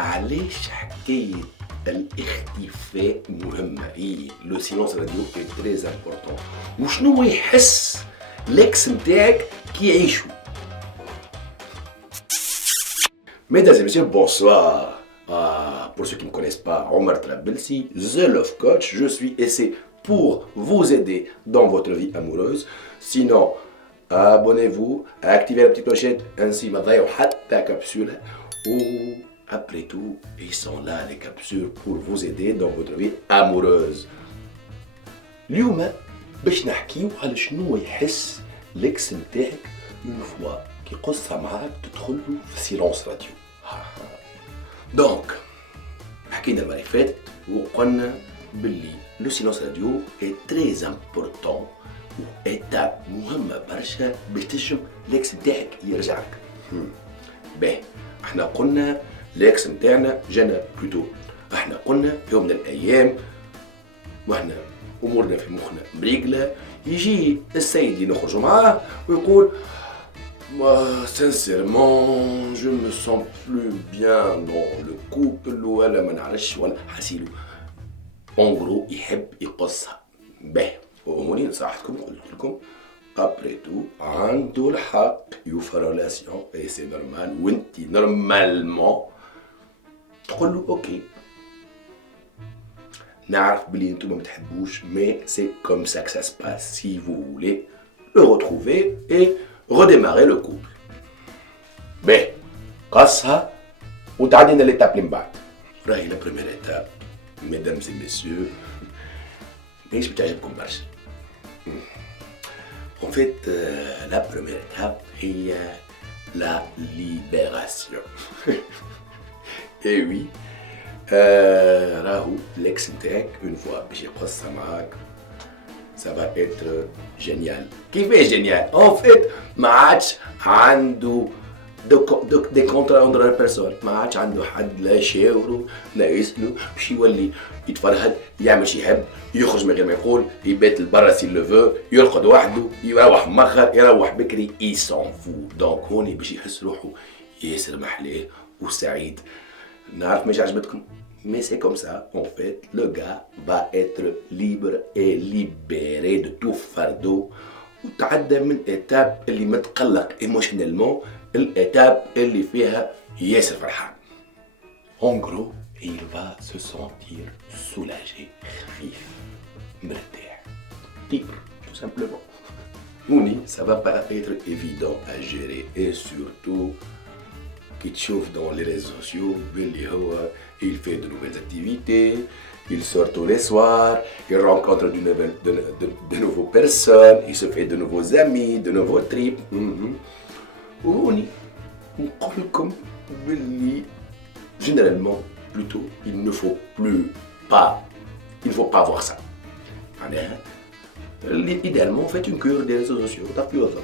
علاش حكاية الاختفاء مهمة؟ لو سيلونس راديو اي تريز امبورطون. وشنو يحس الاكس نتاعك كي يعيشو؟ Mesdames et messieurs, bonsoir. Pour ceux qui ne me connaissent pas, Omar Trabelsi, The Love Coach, je suis et c'est pour vous aider dans votre vie amoureuse. Sinon, abonnez-vous, activez la petite clochette, ainsi ma ta capsule. Ou après tout, ils sont là les capsules pour vous aider dans votre vie amoureuse. اليوم باش نحكيو على شنو يحس الاكس نتاعك اون فوا كي قصها معاك تدخل له في سيلونس راديو. دونك حكينا المره اللي فاتت وقلنا باللي لو سيلونس راديو اي تري امبورطون و ايتاب مهمه برشا باش تنجم الاكس نتاعك يرجعك. باهي احنا قلنا الاكس نتاعنا جانا بلوتو، احنا قلنا يوم من الايام واحنا امورنا في مخنا مريقله يجي السيد اللي نخرجوا معاه ويقول sincèrement je me sens plus bien dans le couple ولا ما نعرفش ولا حسيلو en gros يحب يقصها. باهي وهوني نصحتكم قلت لكم ابري تو عنده الحق يوفى ريلاسيون اي سي نورمال وانتي نورمالمون تقول له اوكي نعرف بلي انتم ما تحبوش مي سي كوم سا que ça se passe si vous voulez le retrouver et redémarrer le couple. باهي قصها وتعدينا ليتاب اللي من بعد. راهي لا بروميير ايتاب mesdames et messieurs ماهيش بتعجبكم برشا. En fait, la première étape est la libération. Et oui, Rahou, l'ex-tech, une fois que j'ai passé ça معاك, ça va être génial. Qui fait génial? En fait, ما عادش عنده des contrats entre les personnes. ما عادش عنده حد لا يشاورو لا يسألو باش يولي يتفرهد يعمل شي يحب يخرج من غير ما يقول يبات لبرا سي لو فو يرقد وحده يروح مخر يروح بكري اي سون فو. دونك هوني باش يحس روحه ياسر محلاه وسعيد. نعرف مش عجبتكم mais c'est comme ça en fait le gars va être libre et libéré de tout fardeau وتعدى من étape اللي متقلق émotionnellement الاتاب اللي فيها ياسر فرحان. En gros, il va se sentir soulagé, خفيف, مرتاح, libre, tout simplement. Mouni, ça va pas être évident à gérer et surtout qu'il chauffe dans les réseaux sociaux, il fait de nouvelles activités, il sort tous les soirs, il rencontre de nouvelles personnes, il se fait de nouveaux amis, de nouveaux trips. وهوني نقول لكم باللي généralement plutôt il ne faut pas voir ça. معناها idéalement faites une cure des réseaux sociaux تعطيو هذا.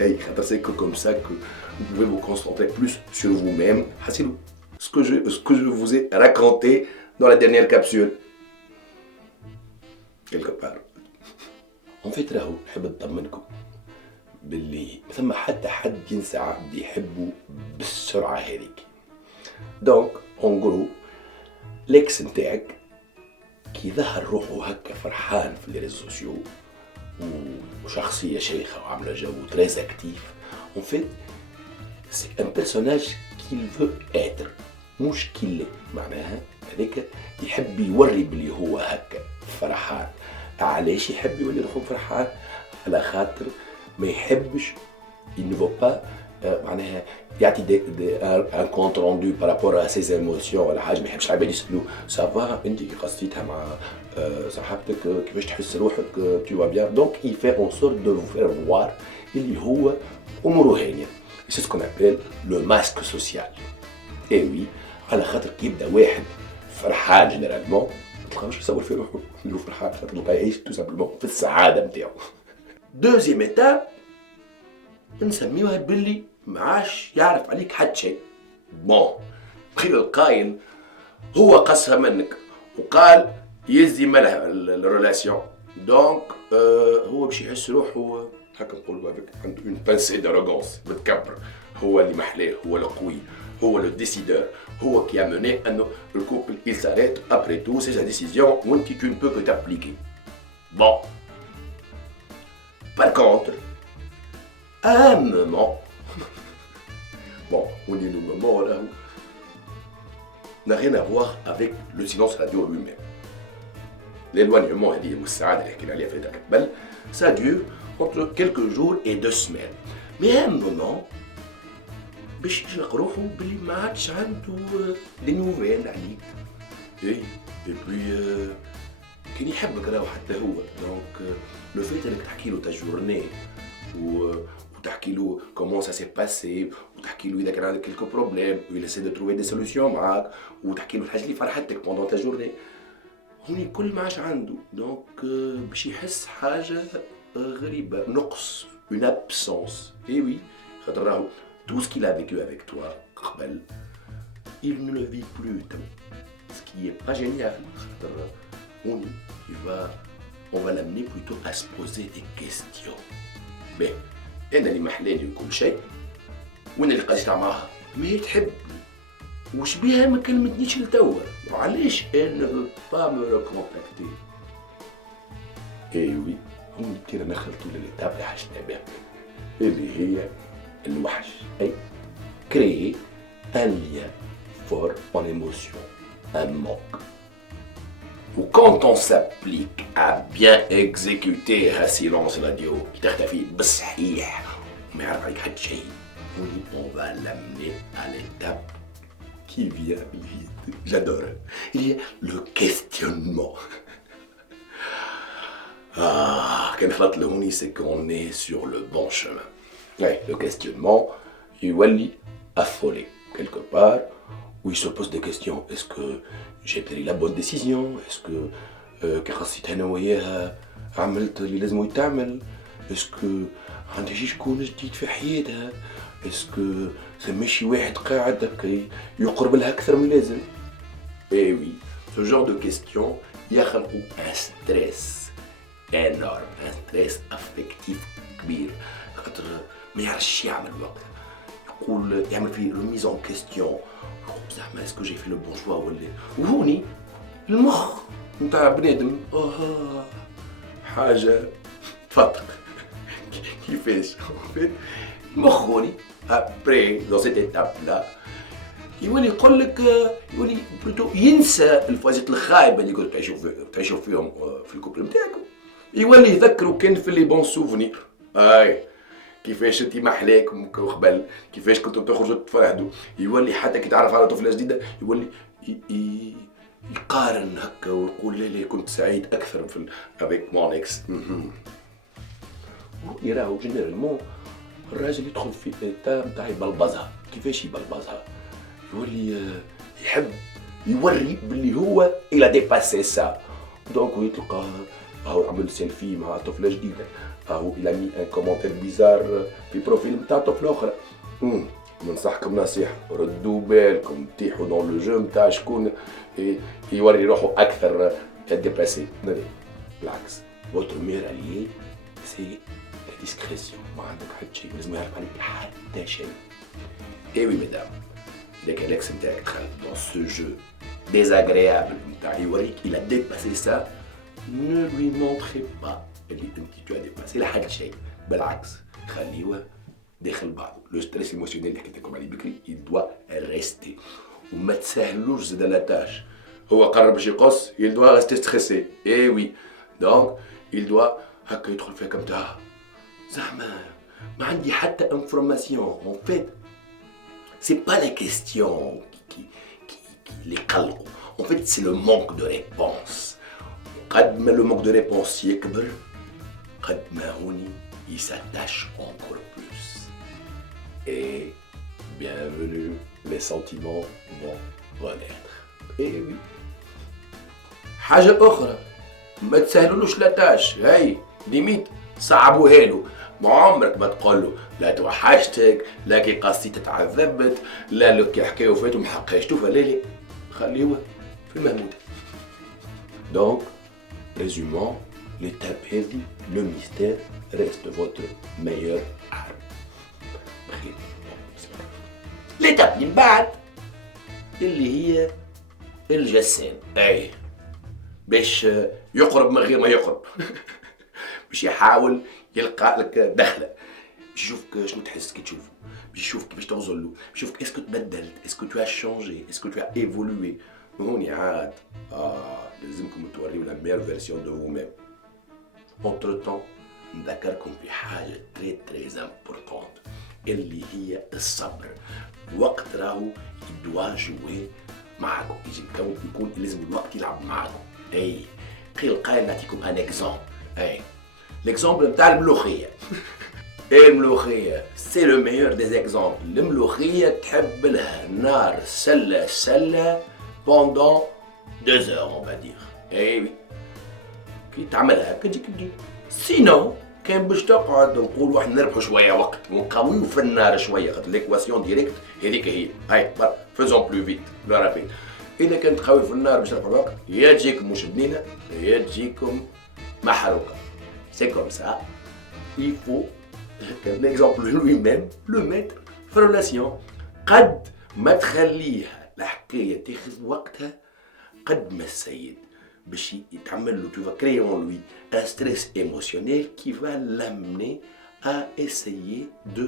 هاي خاطر c'est comme ça que vous pouvez vous concentrer plus sur vous-même. حسيلو ce que je vous ai raconté dans la dernière capsule quelque part. En fait راهو نحب نطمنكم باللي ما ثم حتى حد ينسى عبد يحبه بالسرعه هذيك. دونك اون غرو الاكس نتاعك كي ظهر روحه هكا فرحان في لي ريزو سوسيو وشخصيه شيخه وعامله جو تريز اكتيف اون فيت سي ان بيرسوناج كيل فو اتر مش كيل. معناها هذاك يحب يوري بلي هو هكا فرحان. علاش يحب يولي روحه فرحان؟ على خاطر ما يحبش il ne veut pas معناها يعطي un compte rendu par rapport à ses émotions ولا حاجه. ما يحبش العباد يسالوا سافا انت كي قصيتها مع صاحبتك كيفاش تحس روحك tu vas bien. Donc il fait en sorte de vous faire voir اللي هو اموره هانيه. c'est ce qu'on appelle le masque social. et oui على خاطر كي يبدا واحد فرحان جينيرالمون ما تلقاوش يصور في روحه اللي هو فرحان خاطر تلقاه يعيش تو سامبلومون في السعاده نتاعو. دوزيام ايتاب نسميوها باللي معاش يعرف عليك حد شيء. بون قيل القايل هو قصها منك وقال يزي مالها الريلاسيون. دونك هو باش يحس روحه هكا نقولوا هذاك عنده اون بانسي داروغونس متكبر، هو اللي محلاه، هو القوي، هو le décideur, هو qui a mené à le couple il s'arrête, après tout c'est sa décision, tu ne peux que t'appliquer. Bon. Par contre, à un moment, bon, on est le moment là où n'a rien à voir avec le silence radio lui-même. L'éloignement, ça dure entre quelques jours et 2 semaines. Mais à un moment, باش يلقى روحو بلي ما عادش عنده دي نوفيل عليك. اي بي كان يحبك راهو حتى هو. دونك لو فيت انك تحكي له تا جورني وتحكي له كومون سا سي باسي وتحكي له اذا كان عندك كيلكو بروبليم ويل سي دو تروفي دي سوليسيون معاك وتحكي له الحاجه اللي فرحتك بوندون تا جورني. هوني كل ما عادش عنده. دونك باش يحس حاجه غريبه، نقص، une absence. Et oui, خاطر راهو tout ce qu'il a vécu avec toi, il ne le vit plus. Ce qui n'est pas génial. On va l'amener plutôt à se poser des questions. Mais, أنا اللي محلالي وكل شيء، وأنا اللي قاعد معاها، ما هي تحبني. وش بيها ما كلمتنيش لتوا؟ وعلاش elle ne veut pas me recontacter؟ إيه وي، هم كده نخلطوا للإتاب اللي عشنا بها، اللي هي الوحش. أي créer un lien fort en émotion, un manque. Ou quand on s'applique à bien exécuter un silence radio qui تختفي بالصحيح وما يعرف عليك حد شيء، on va l'amener à l'étape qui vient vite. J'adore. Il y a le questionnement. Ah, quand on dit c'est qu'on est sur le bon chemin. Ouais, le questionnement, il est affolé quelque part, où il se pose des questions. Est-ce que j'ai pris la bonne décision? Est-ce que كخاصيت أنا وياها عملت اللي لازم يتعمل؟ Est-ce que عندي شكون جديد في حياتها؟ Est-ce que ماشي واحد قاعد هكا يقرب لها أكثر من اللازم؟ Eh oui, ce genre de questions يخلقوا un stress énorme, un stress affectif كبير، خاطر ما يعرفش يعمل وقتها. يقول يعمل في remise en question. زعما اسكو جي في لو بون شوا ولا. وهوني المخ نتاع بنادم حاجة تفطق. كيفاش؟ المخ هوني ابري دون سيت ايتاب لا يولي يقول لك، يولي بلوتو ينسى الفازات الخايبة اللي كنت تعيشوا فيهم في الكوبل نتاعكم. يولي يذكروا كان في لي بون سوفونير. اي كيفاش انت محلاكم قبل، كيفاش كنتوا تخرجوا تفرحوا. يولي حتى كي تعرف على طفله جديده يولي يقارن هكا ويقول لا كنت سعيد اكثر في افيك مون اكس. يراهو جينيرالمون الراجل يدخل في ايتاب تاع يبلبزها. كيفاش يبلبزها؟ يولي يحب يوري باللي هو الى ديباسي سا. دونك يتلقى راهو عمل سيلفي مع طفله جديده، راهو الى مي ان كومونتير بيزار في بروفيل نتاع طفله اخرى. ننصحكم نصيحه، ردوا بالكم، تيحوا دون لو جو نتاع شكون يوري روحو اكثر ديباسي. بالعكس، votre meilleur allié c'est la discrétion. ما عندك حد شيء لازم يعرف عليك حتى شيء. اي وي مدام، إذا كان الإكس نتاعك دخل dans ce jeu désagréable نتاع يوريك il a dépassé ça، ne lui montrez pas اللي انت tu as dépassé لحد شيء. بالعكس خليه داخل بعضه. لو ستريس ايموسيونيل اللي حكيت لكم عليه بكري il doit rester. وما تسهلوش زاد لا تاش. هو قرر باش يقص il doit rester stressé. اي وي دونك il doit هكا يدخل فيها كم تاع زعما ما عندي حتى انفورماسيون. en fait c'est pas la question qui les قلقوا. en fait c'est le manque de réponse. قد ما le manque de réponse يكبر قد ما هوني il s'attache encore plus. Et bienvenue, les sentiments vont renaître. Et oui. حاجة أخرى، ما تسهلولوش لا تاش. هاي ليميت صعبوها له. ما عمرك ما تقول له لا توحشتك، لا كي قصيت تعذبت، لا لو كي حكاو فاتو محقاش توفى. لا خليه في المهموت. Donc, résumons, l'étape heavy, le mystère reste votre meilleure arme. L'étape اللي بعد اللي هي الجسام. اي باش يقرب من غير ما يقرب. باش يحاول يلقى لك دخله، باش يشوفك شنو تحس كي تشوفه، باش يشوفك كيفاش توصل له، باش يشوفك اسكو تبدلت، اسكو تو شونجي، اسكو تو ايفولوي. وهوني عاد لازمكم توريو لا مير فيرسيون دو فو ميم. اونتر طون نذكركم بحاجه تري تري امبورطونت اللي هي الصبر. الوقت راهو يدوا جوي معاكم، يجي يكون لازم الوقت يلعب معاكم. اي قيل قايل نعطيكم ان اكزومبل. اي ليكزومبل نتاع الملوخيه. الملوخيه سي لو ميور دي زيكزومبل. الملوخيه تحب لها نار سله سله بوندون 2 heures on va dire. اي وي كي تعملها كتجيك تجي. سينو كان باش تقعد نقول واحد نربحوا شويه وقت ونقويو في النار شويه، خاطر ليكواسيون ديريكت هذيك هي. هاي فيزون بلو فيت بلو رابيد. اذا كنت تقوي في النار باش تربحوا الوقت، يا تجيكم مش بنينه يا تجيكم محروقه. سي كوم سا. il faut l'exemple lui-même le mettre في ريلاسيون. قد ما تخليها الحكايه تاخذ وقتها قد ما السيد باش يتعمل له tu vas créer en lui un stress émotionnel qui va l'amener à essayer de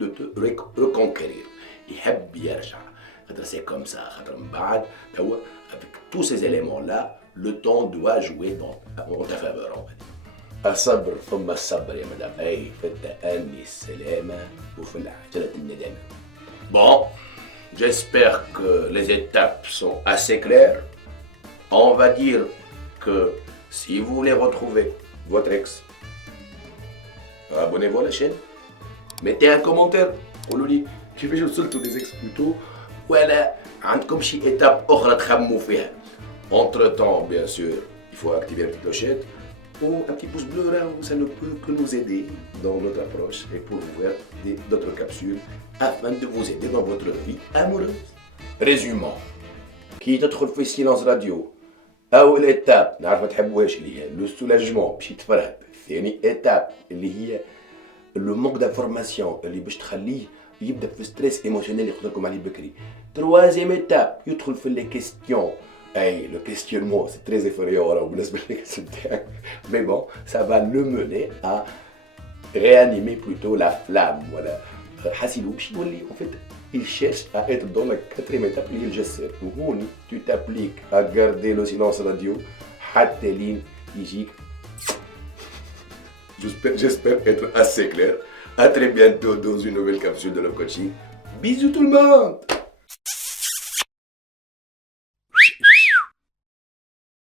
te reconquérir. يحب يرجع خاطر سي كوم سا. خاطر من بعد توا avec tous ces éléments là le temps doit jouer en ta faveur en fait. الصبر ثم الصبر يا مدام. اي في التأني السلامة وفي العجلة الندامة. Bon, j'espère que les étapes sont assez claires. On va dire que si vous voulez retrouver votre ex, abonnez-vous à la chaîne, mettez un commentaire, قولوا لي كيفاش وصلتوا les ex plutôt ولا عندكم شي étape أخرى تخمموا فيها. Entre temps, bien sûr, il faut activer la petite clochette ou un petit pouce bleu là, ça ne peut que nous aider dans notre approche et pour vous faire d'autres capsules afin de vous aider dans votre vie amoureuse. Résumons. كي تدخل في silence radio أول étape نعرف ما تحبوهاش اللي هي لو سولاجمون باش يتفرهد. ثاني étape اللي هي لو مونك دانفورماسيون اللي باش تخليه يبدا في ستريس ايموشنيل اللي قلت لكم عليه بكري. تروازيام étape يدخل في لي كيستيون. Hey, le questionnement, c'est très inférieur بالنسبة لك. Mais bon, ça va le mener à réanimer plutôt la flamme. Voilà. حاسيلو باش يولي en fait il cherche à être dans la 4e étape اللي هي الجسد. وهوني tu t'appliques à garder le silence radio حتى لين يجيك. J'espère être assez clair. À très bientôt dans une nouvelle capsule de Love Coaching. Bisous tout le monde.